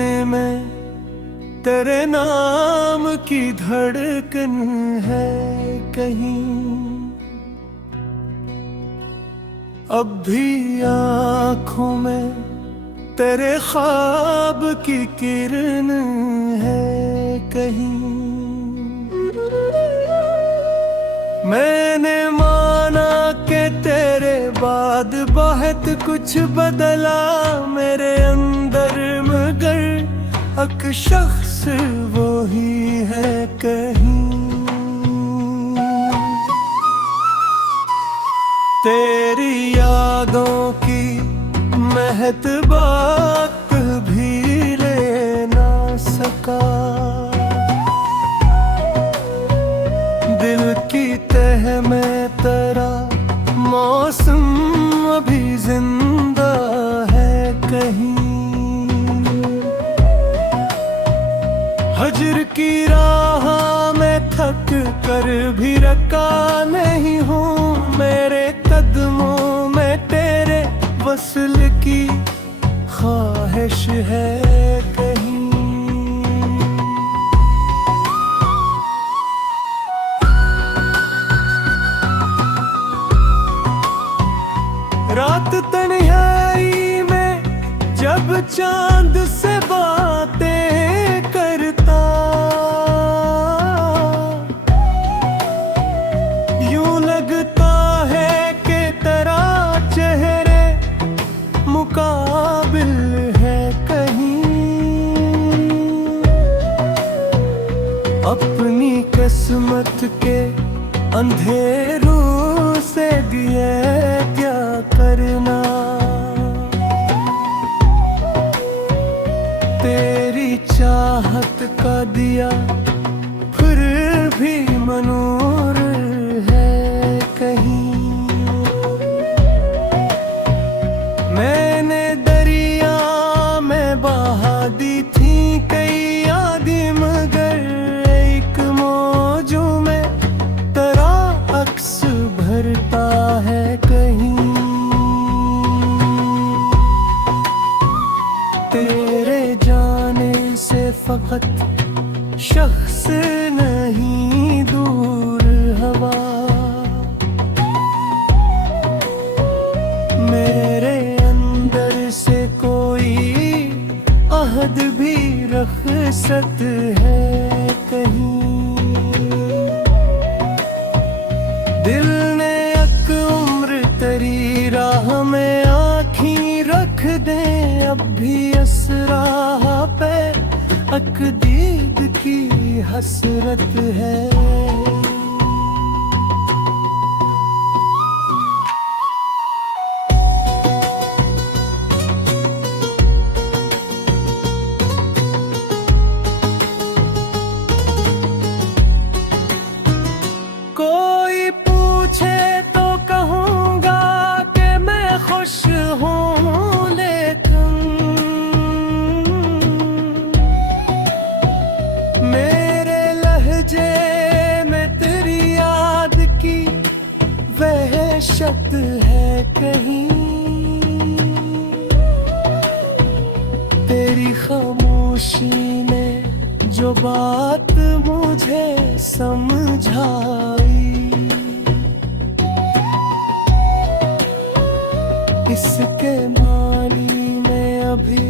सीने में तेरे नाम की धड़कन है कहीं, अब भी आँखों में तेरे ख्वाब की किरण है कहीं। मैंने माना कि तेरे बाद बहुत कुछ बदला मेरे अंदर, मगर एक शख्स वो ही है कहीं। तेरी यादों की महक बात भी ले ना सका, दिल की तह में तेरा मौसम अभी जिंदा है कहीं। हजर की राह में थक कर भी रका नहीं हूँ, मेरे कदमों में तेरे वसल की ख्वाहिश है कहीं। रात तन्हाई में जब चांद से बातें करता, यूं लगता है कि तेरा चेहरे मुकाबिल है कहीं। अपनी किस्मत के अंधेरों से दिए क्या करना, तेरी चाहत का दिया फिर भी मनूर है कहीं। मैंने दरिया में बहा दी थी कई यादें, मगर एक मौजों में तेरा अक्स भरता है कहीं। तेरे जाने से फकत शख्स नहीं दूर हवा, मेरे अंदर से कोई अहद भी रख्सत है कहीं। दिल ने एक उम्र तेरी राह में आँखी रख दे, अब भी असरा पे एक दीद की हसरत है। कोई पूछे तो कहूँगा कि मैं खुश हूँ, लेकिन मेरे लहजे में तेरी याद की वहशत है कहीं। तेरी खामोशी ने जो बात मुझे समझाई, इसके मानी में अभी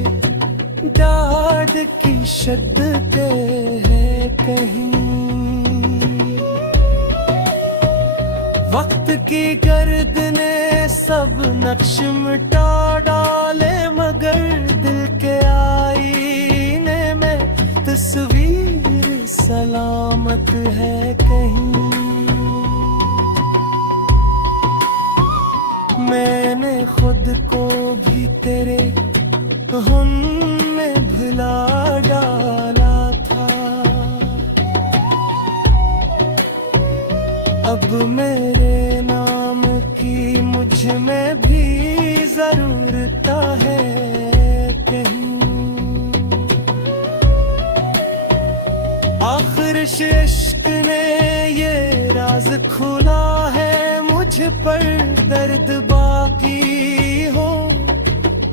डाढ़ की शद्दतें है कहीं। वक्त की गर्द ने सब नक्श मिटा डाले, मगर दिल के आईने में तस्वीर सलामत है कहीं। मैंने खुद को भी तेरे हम में भुला डाला था, अब मेरे नाम की मुझ में भी जरूरत है कहीं। आखिर इश्क ने ये राज खुला है मुझ पर, दर्द बाकी हो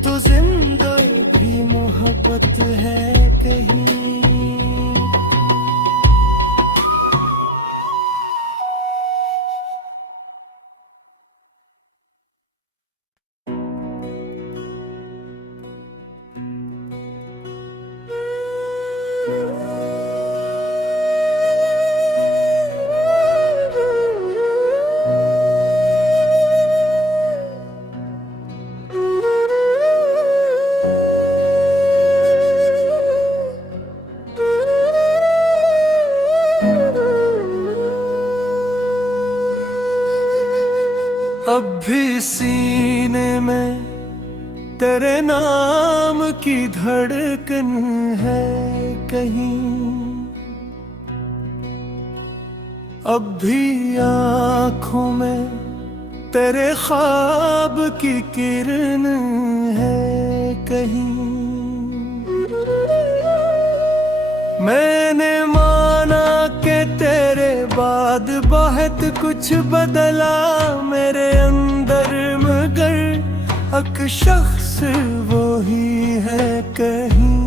तो जिंदा भी मोहब्बत है। भी सीने में तेरे नाम की धड़कन है कहीं, अब भी आँखों में तेरे ख्वाब की किरण है कहीं। मैंने माना कि तेरे बाद बहुत कुछ बदला मेरे अंदर, मगर एक शख्स वो ही है कहीं।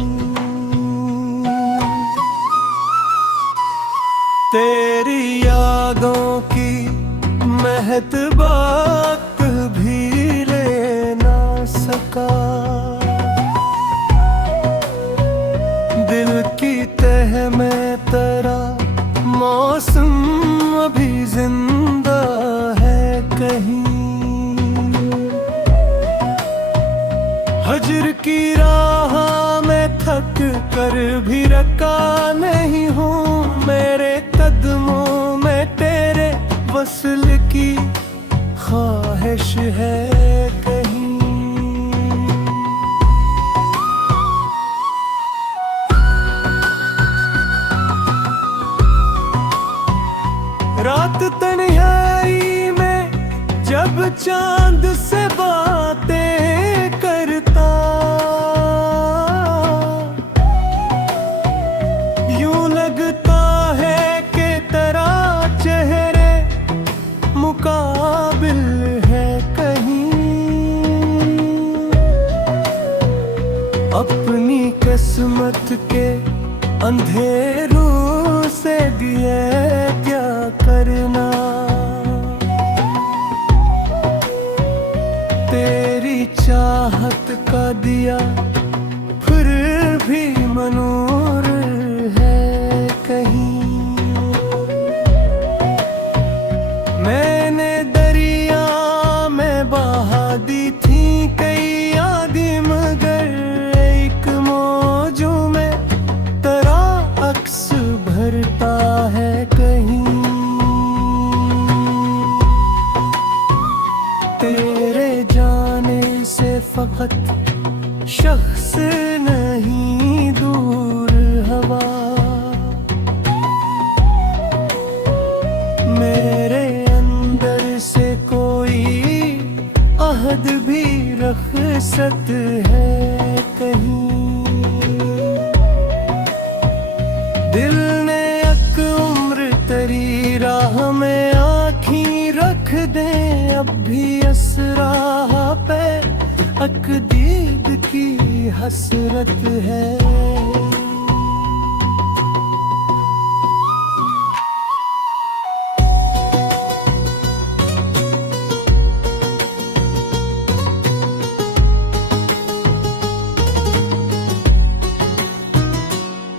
तेरी यादों की महक वक्त भी ले ना सका, दिल की तह में तेरा मौसम अभी जिंदा है कहीं। हजर की राह में थक कर भी रका नहीं हूँ, मेरे कदमों में तेरे वसल की ख्वाहिश है कहीं। रात तन्हाई में जब चांद से बातें करता, यूं लगता है कि तेरा चेहरे मुकाबिल है कहीं। अपनी किस्मत के अंधेरों से दिए क्या करना, तेरी चाहत का दिया फिर भी मनूर है कहीं। मैंने दरिया में बहा दी थी कई यादें, मगर एक मौजों में तेरा अक्स भरता है कहीं। तेरे जाने से फकत शख्स नहीं दूर हवा, मेरे अंदर से कोई अहद भी रखसत है कहीं। दिल ने एक उम्र तेरी राह में आँखी रख दे, अब भी असरा पे एक दीद की हसरत है।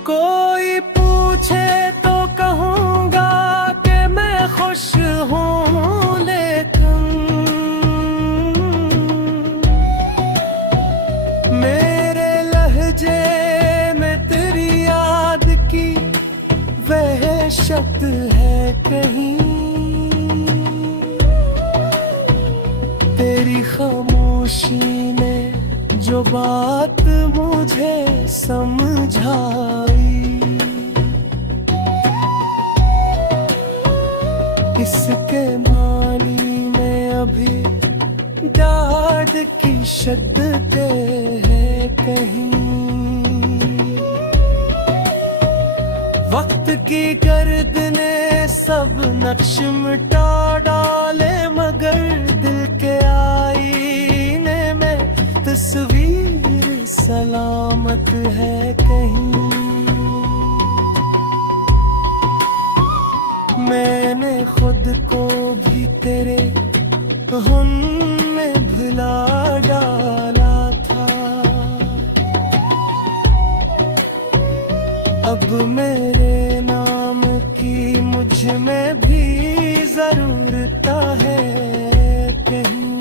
कोई पूछे तो कहूँगा कि मैं खुश हूँ, लेकिन मेरे लहजे में तेरी याद की वहशत है कहीं। तेरी खामोशी ने जो बात मुझे समझाई, इसके मानी में अभी डाढ़ की शिद्दतें है कहीं। वक्त की गर्द ने सब नक्श मिटा डाले, मगर दिल के आईने में तस्वीर सलामत है कहीं। मैंने खुद को भी तेरे हम में भुला डाला था, अब मेरे नाम की मुझ में भी जरूरत है कहीं।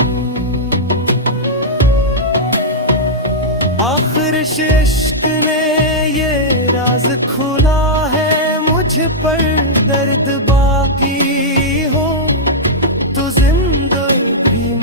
आखिर इश्क ने ये राज खुला है मुझ पर, दर्द बाकी हो तो जिंदगी भी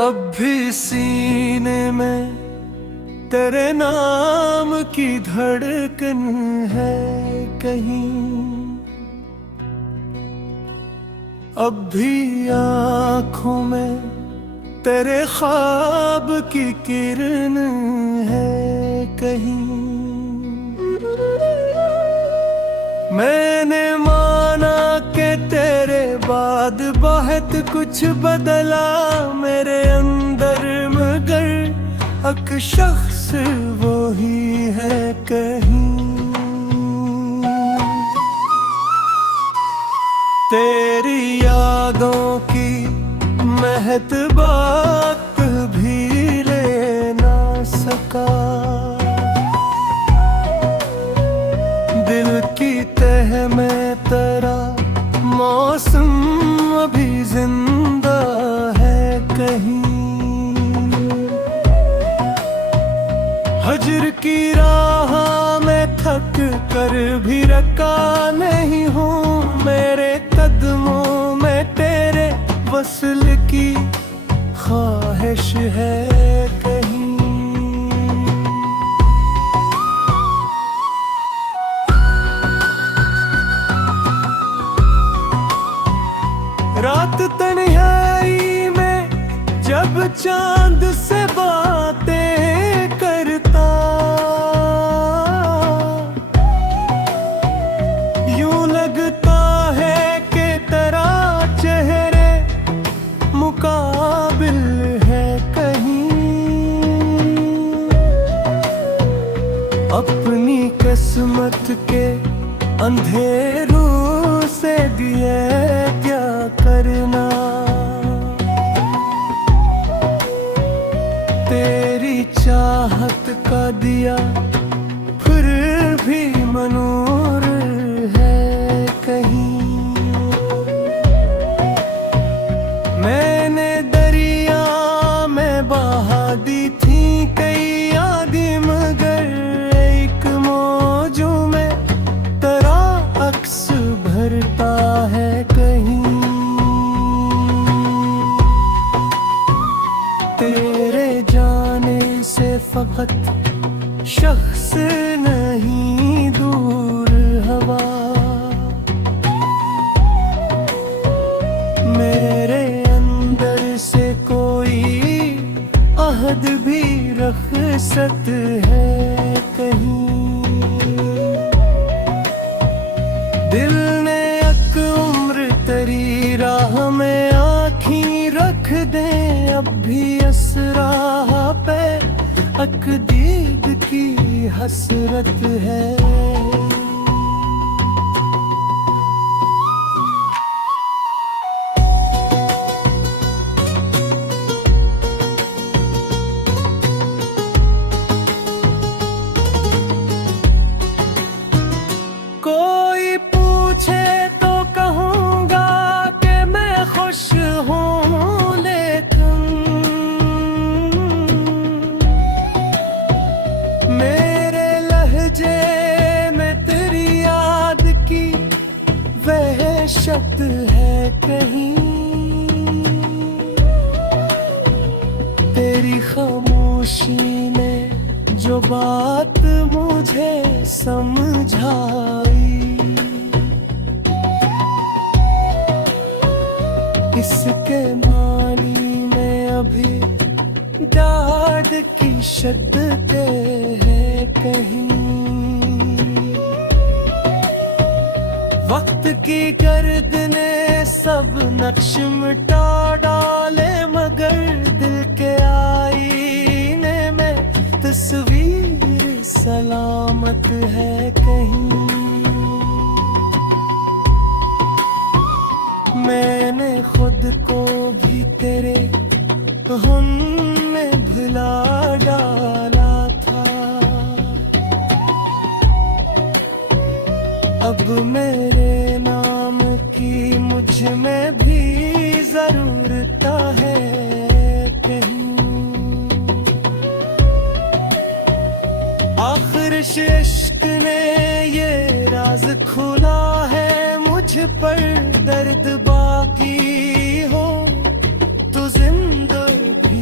अब भी सीने में तेरे नाम की धड़कन है कहीं, अब भी आँखों में तेरे ख्वाब की किरण है कहीं। मैंने माना कि तेरे बाद बहुत कुछ बदला मेरे अंदर, मगर एक शख्स वो ही है कहीं। तेरी यादों की महक बात भी ले ना सका, दिल की तह में तेरा मौसम अभी जिंदा है कहीं। हजर की राह में थक कर भी रखा नहीं हूँ, मेरे कदमों में तेरे वसल की ख्वाहिश है कहीं। रात तन्हाई में जब चांद से बातें करता, यूं लगता है कि तेरा चेहरे मुकाबिल है कहीं। अपनी किस्मत के अंधेरों से दिए क्या करना, तेरी चाहत का दिया फिर भी मनूर है कहीं। मैंने दरिया में बहा दी थी कई यादें, मगर एक मौजों में तेरा अक्स भरता है कहीं। तेरे जाने से फकत शख्स नहीं दूर हवा, मेरे अंदर से कोई अहद भी रखसत है कहीं। दिल ने एक उम्र तेरी राह में आँखी रख दे, अब भी असरा पे एक दीद की हसरत है। कोई पूछे तो कहूँगा कि मैं खुश हूँ, लेकिन मेरे लहजे में तेरी याद की वहशत है कहीं। तेरी खामोशी ने जो बात मुझे समझाई, इसके मानी में अभी डाढ़ की शद्दतें है कहीं। वक्त की गर्द ने सब नक्श मिटा डाले, मगर दिल के आईने में तस्वीर सलामत है कहीं। मैंने खुद को भी तेरे हम में भुला डाला था, अब मेरे नाम की मुझ में भी जरूरत है कहीं। आखिर इश्क ने ये राज खुला है मुझ पर, दर्द बाकी हो तो जिंदा भी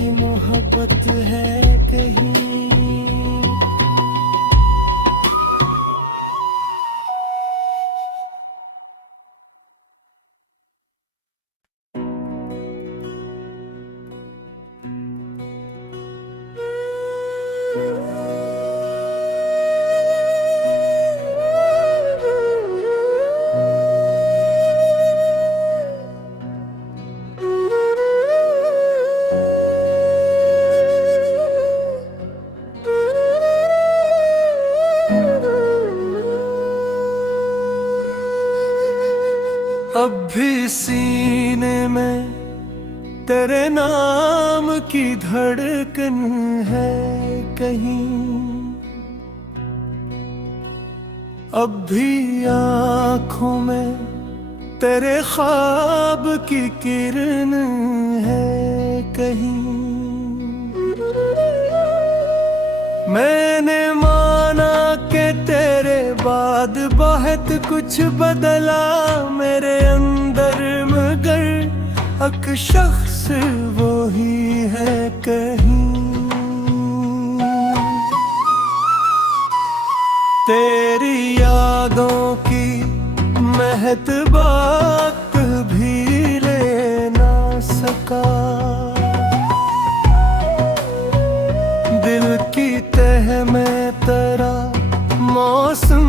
सीने में तेरे नाम की धड़कन है कहीं। अब भी आँखों में तेरे ख्वाब की किरण है कहीं। मैंने माना कि तेरे बाद बहुत कुछ बदला मेरे अंदर, मगर एक शख्स वो ही है कहीं। तेरी यादों की महक बात भी ले ना सका, दिल की तह में तेरा मौसम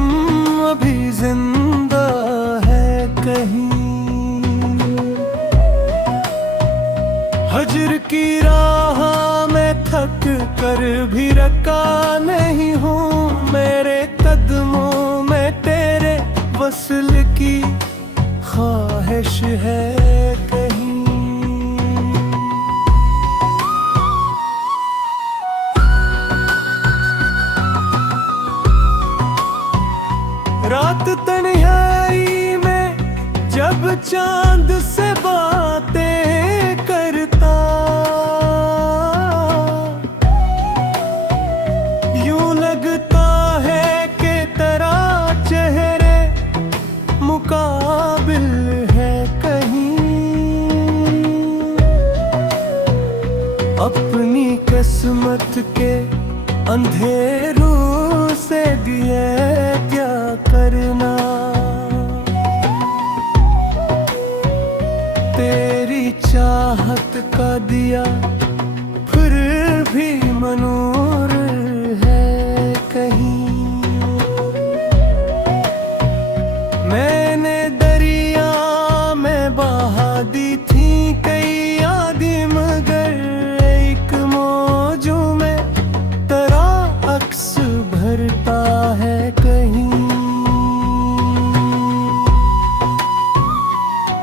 अभी जिंदा है कहीं। हजर की राह में थक कर भी रका नहीं हूँ, मेरे कदमों में तेरे वसल की ख्वाहिश है कहीं। रात तन्हाई में जब चांद से बातें करता, यूं लगता है कि तेरा चेहरे मुकाबिल है कहीं। अपनी किस्मत के अंधेरों से दिए क्या करना, तेरी चाहत का दिया फिर भी मनूर है कहीं। मैंने दरिया में बहा दी थी कई यादें, मगर एक मौजों में तेरा अक्स भरता है कहीं।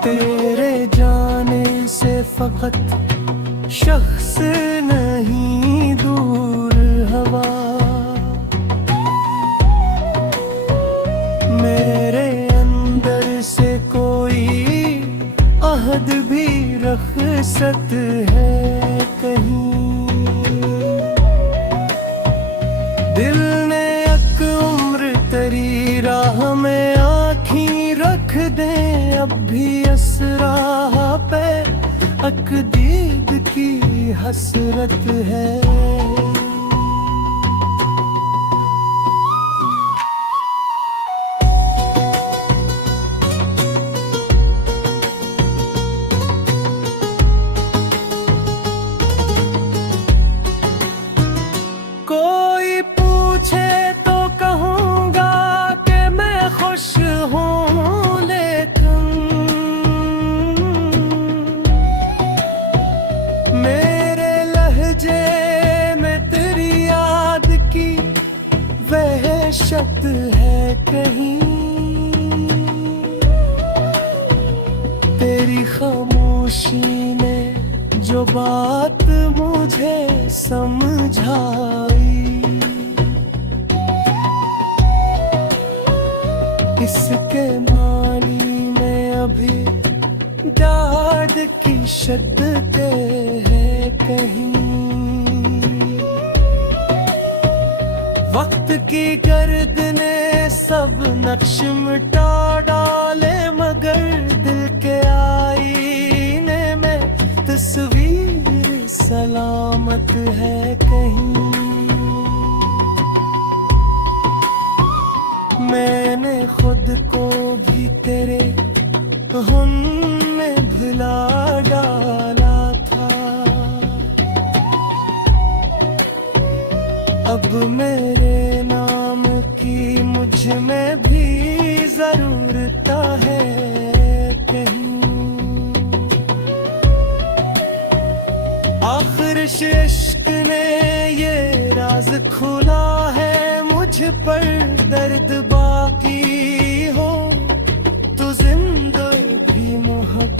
तेरे जाने से फकत शख्स नहीं दूर हवा, मेरे अंदर से कोई अहद भी रखसत है कहीं। दिल ने एक उम्र तेरी राह में आँखी रख दे, अब भी इस राह पे एक दीद की हसरत है। कोई पूछे तो कहूँगा कि मैं खुश हूँ, लेकिन मेरे लहजे में तेरी याद की वहशत है कहीं। तेरी खामोशी ने जो बात मुझे समझाई, इसके मानी में अभी दाद की शद्दतें है कहीं। वक्त की गर्द ने सब नक्श मिटा डाले, मगर दिल के आईने में तस्वीर सलामत है कहीं। मैंने खुद को भी तेरे हुन में भुला डाला था, अब मेरे नाम की मुझ में भी जरूरत है कहीं। आखिर इश्क ने ये राज खुला है मुझ पर, दर्द बाकी हो तो जिंदगी भी मोहब्बत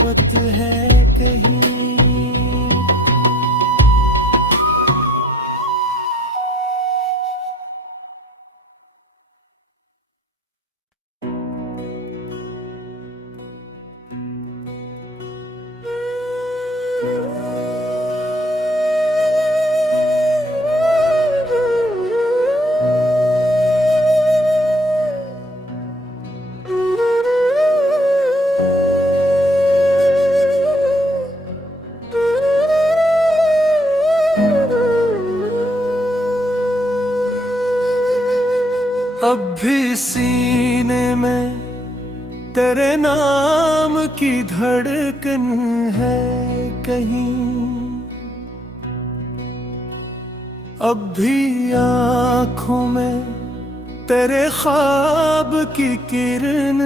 सीने में तेरे नाम की धड़कन है कहीं। अब भी आँखों में तेरे ख्वाब की किरण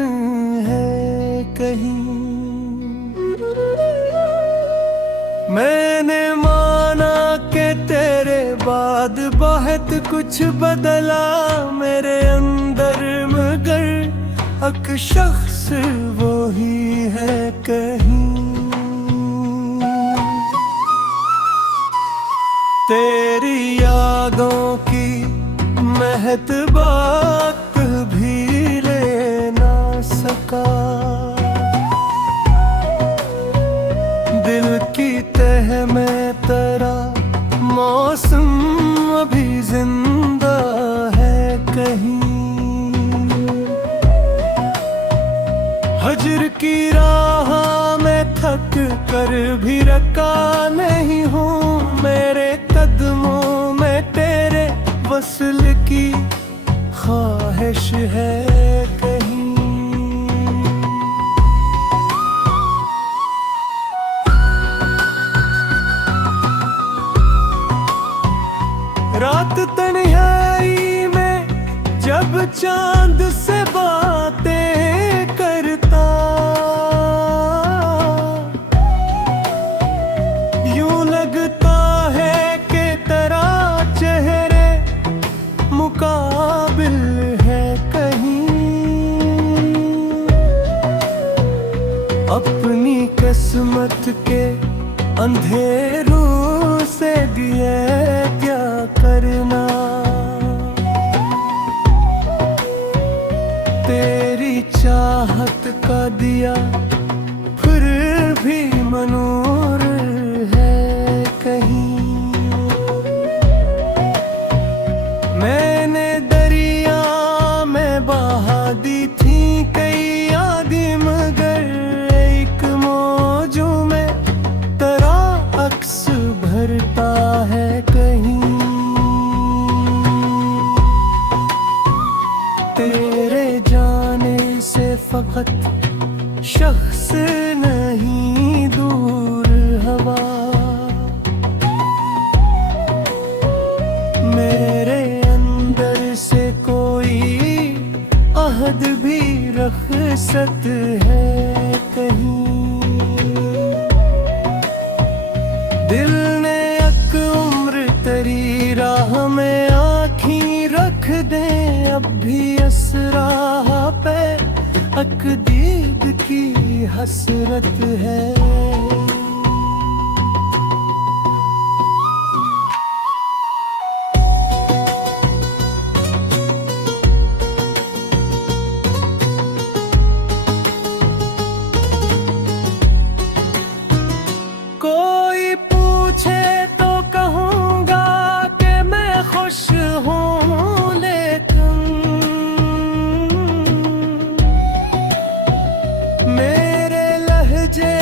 है कहीं। मैंने माना कि तेरे बाद बहुत कुछ बदला मेरे अंदर, मगर एक शख्स वो ही है कहीं। तेरी यादों की महत बात भी ले ना सका, दिल की तह में तेरा मौसम अभी जिंदा है कहीं। हजर की राह में थक कर भी रका नहीं हूँ, मेरे कदमों में तेरे वसल की ख्वाहिश है कहीं। रात तन्हाई में जब चांद से बातें करता, यूं लगता है कि तेरा चेहरे मुकाबिल है कहीं। अपनी किस्मत के अंधेरों से दिए क्या करना, तेरी चाहत का दिया फिर भी मनूर है कहीं। मैंने दरिया में बहा दी थी कई यादें, मगर एक मौजों में तेरा अक्स भरता है कहीं। तेरे जाने से फकत शख्स नहीं दूर हवा, मेरे अंदर से कोई अहद भी रखसत है कहीं। दिल ने एक उम्र तेरी राह में आँखी रख दे, अब भी असरा पे एक दीद की हसरत है। कोई पूछे तो कहूँगा कि मैं खुश हूँ, लेकिन मेरे लहजे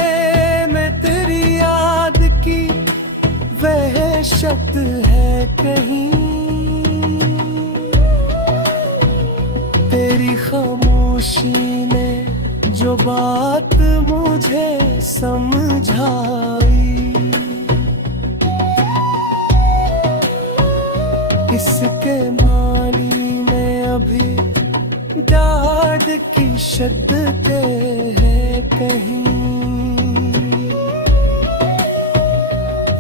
में तेरी याद की वहशत है कहीं। तेरी खामोशी ने जो बात मुझे समझाई, इसके मानी में अभी डाढ़ की शद्दतें हैं कहीं।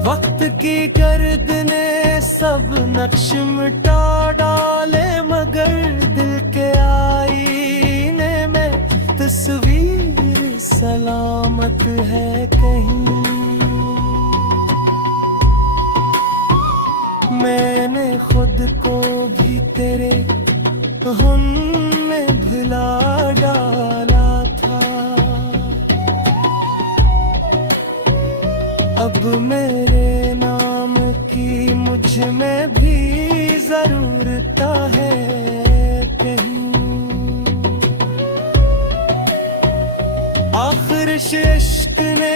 वक्त की गर्द ने सब नक्श मिटा डाले, मगर दिल के आईने में तस्वीर सलामत है कहीं। मैंने खुद को भी तेरे हम में भुला डाला था, अब मेरे नाम की मुझ में भी जरूरत है कहीं। आखिर इश्क ने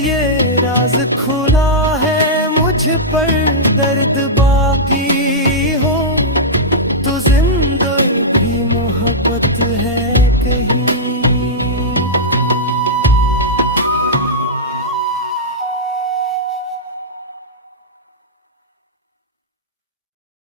ये राज खुला है मुझ पर, दर्द बाकी हो तो जिंदा भी मोहब्बत है